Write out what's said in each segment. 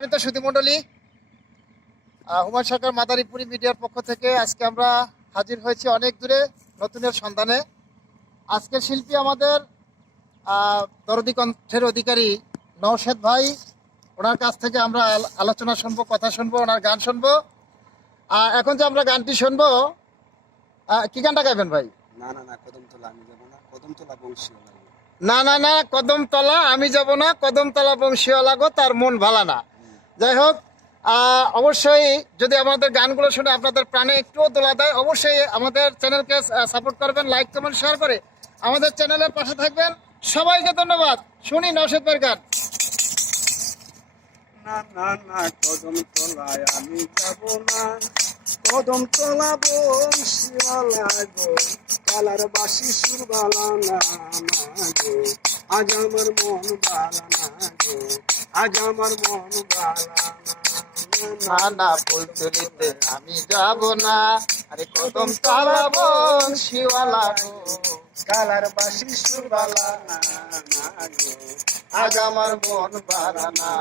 সুধীমণ্ডলী, হুমায়ুন সরকার মাদারীপুরি মিডিয়ার পক্ষ থেকে আজকে আমরা হাজির হয়েছি অনেক দূরে নতুনের সন্ধানে। আজকের শিল্পী আমাদের দরদি কণ্ঠের অধিকারী নওশেদ ভাই। ওনার কাছ থেকে আমরা আলোচনা শুনবো, কথা শুনবো, ওনার গান শুনবো। এখন যে আমরা গানটি শুনবো, কি গানটা গাইবেন ভাই? না না না কদমতলা আমি যাব না, কদমতলা বংশীওয়ালা। না কদমতলা আমি যাব না, কদমতলা বংশীওয়ালা গো তার মন ভালা না। যাই হোক, অবশ্যই যদি আমাদের গানগুলো শুনে আপনাদের প্রাণে একটুও দোলা দেয়, অবশ্যই আমাদের চ্যানেলকে সাপোর্ট করবেন, লাইক কমেন্ট শেয়ার করে আমাদের চ্যানেলের পাশে থাকবেন। সবাইকে ধন্যবাদ। শুনি নওশেদ ভাইয়ের গান। না না না কদমতলায় আমি যাব না, কদমতলা বংশীওয়ালা গো, কালার বাসি সুরবালা না গো, আজ আমার মন বালা না গো, আজ আমার মন বালা না ফুল তুলিতে আমি যাব না, আরে কদমতলা বংশীওয়ালা গো, কালার বাসি সুরবালা না গো, আজ আমার মন ভালা না,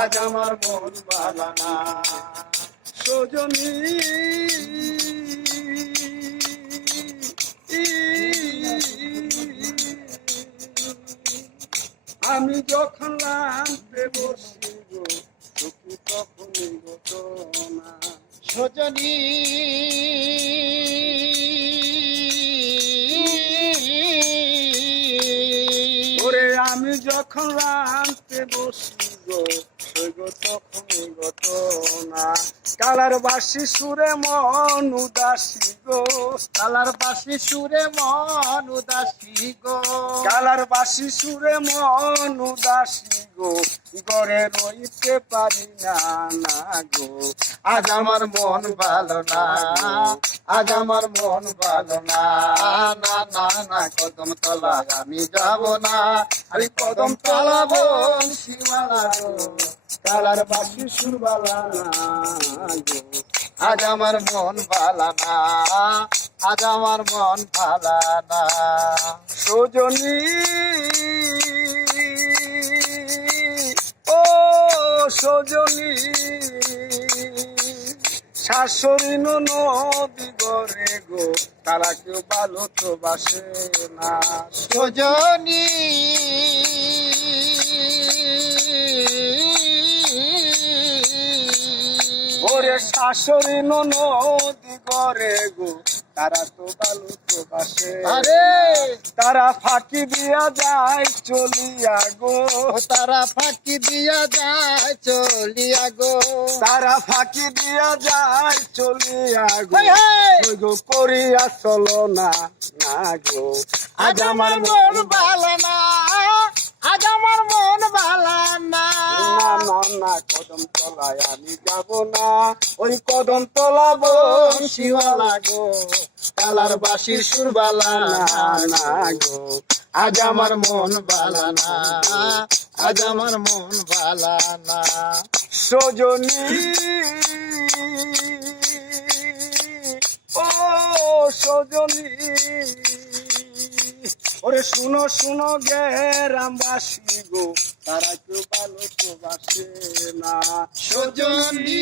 আজ আমার মন ভালা না। সজনী আমি যখন রাঁধতে বসিব সুখী তখনই ঘটনা। সজনী ওরে আমি যখন রাঁধতে বসিব সইব তখনই ঘটনা। কালার বাসি সুরে মন উদাসী গো, কালার বাসি সুরে মন উদাসী গো, কালার বাসি সুরে মন উদাসী গো, ঘরে রইতে পারি না গো, আজ আমার মন ভালো না, আজ আমার মন ভালো না। না কদমতলা আমি যাব না, আরে কদমতলা বংশীওয়ালা গো, কালার বাসি সুরবালা না গো, আজ আমার মন ভালা না, আজ আমার মন ভালা না। সজনী ও সজনী শাশুড়ি নদী গরে গো, তারা কেউ ভালো তো বাসে না। সজনী ওরে শাশুড়ি নদী গরে গো, তারা তো ভালো তো বাসে, আরে তারা ফাঁকি দিয়া যায় চলিয়া গো, তারা ফাঁকি দিয়া যায় চলিয়া গো, তারা ফাঁকি দিয়া যায় চলিয়া গো, হেই, হেই। ওই গো করিয়া চলো না গো, আজ আমার মন ভালা না, আজ আমার মন ভালা না। না কদমতলায় আমি যাব না, ওই কদমতলা বংশীওয়ালা গো, কালার বাসির সুরবালা না গো, আজ আমার মন ভালা না, আজ আমার মন ভালা না। সজনী ও সজনী ওরে শুনো শুনো গ্রামবাসী গো, তারা কেউ ভালো তো বাসে না। সজনী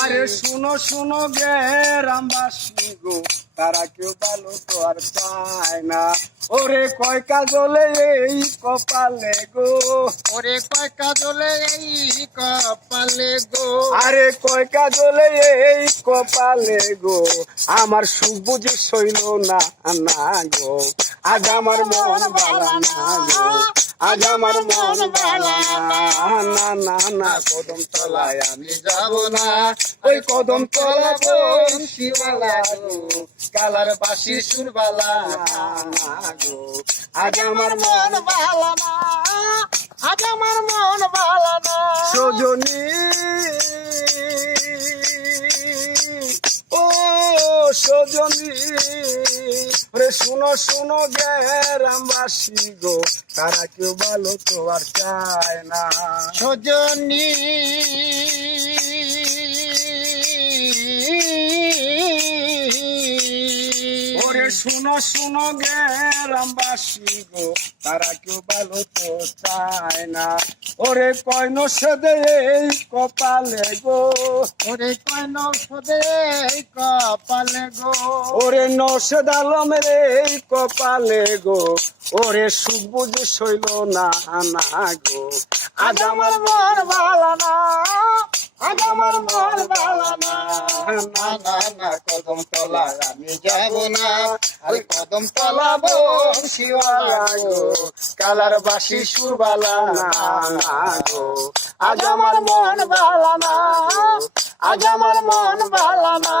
আরে শুনো শুনো গ্রামবাসী গো, তারা কেউ ভালো তো আর চায় না। ওরে কয় কাজলে এই কপালে গো, ওরে কয় কাজলে এই কপালে গো, আরে কয় কাজলে এই কপালে গো, আমার সুখ বুঝি সইল না গো, আজ আমার মন ভালা না গো, আজ আমার মন ভালা না কদমতলায় আমি যাব না, ওই কদমতলা বংশীওয়ালা গো, কালার বাসির সুরবালা গো, আজ আমার মন ভালা না, আজ আমার মন ভালা না। সজনী ও সজনী রে শুনো শুনো গ্রামবাসী গো, তারা কেউ ভালো তো আর চায় না। সজনী ওরে ওরে শুনো শুনো গ্রামবাসী গো, তারা কেউ ভালো তো চায় না। ওরে কইন সেদে এই কপালে গো, ওরে কইন সদে কপালে গো, ওরে নসেদ আলমের এই কপালে গো, ওরে সুখ বুঝে সইল না না গো। আজ আমার মন ভালো না, আজ আমার মন ভালো না, না না না কদম তলা আমি যাব না, আরে কদম তলা বংশীওয়ালা গো, কালার বাসি সুরবালা না না গো। আজ আমার মন ভালো না, আজ আমার মন ভালো না,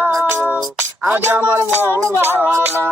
আজ আমার মন ভালো না।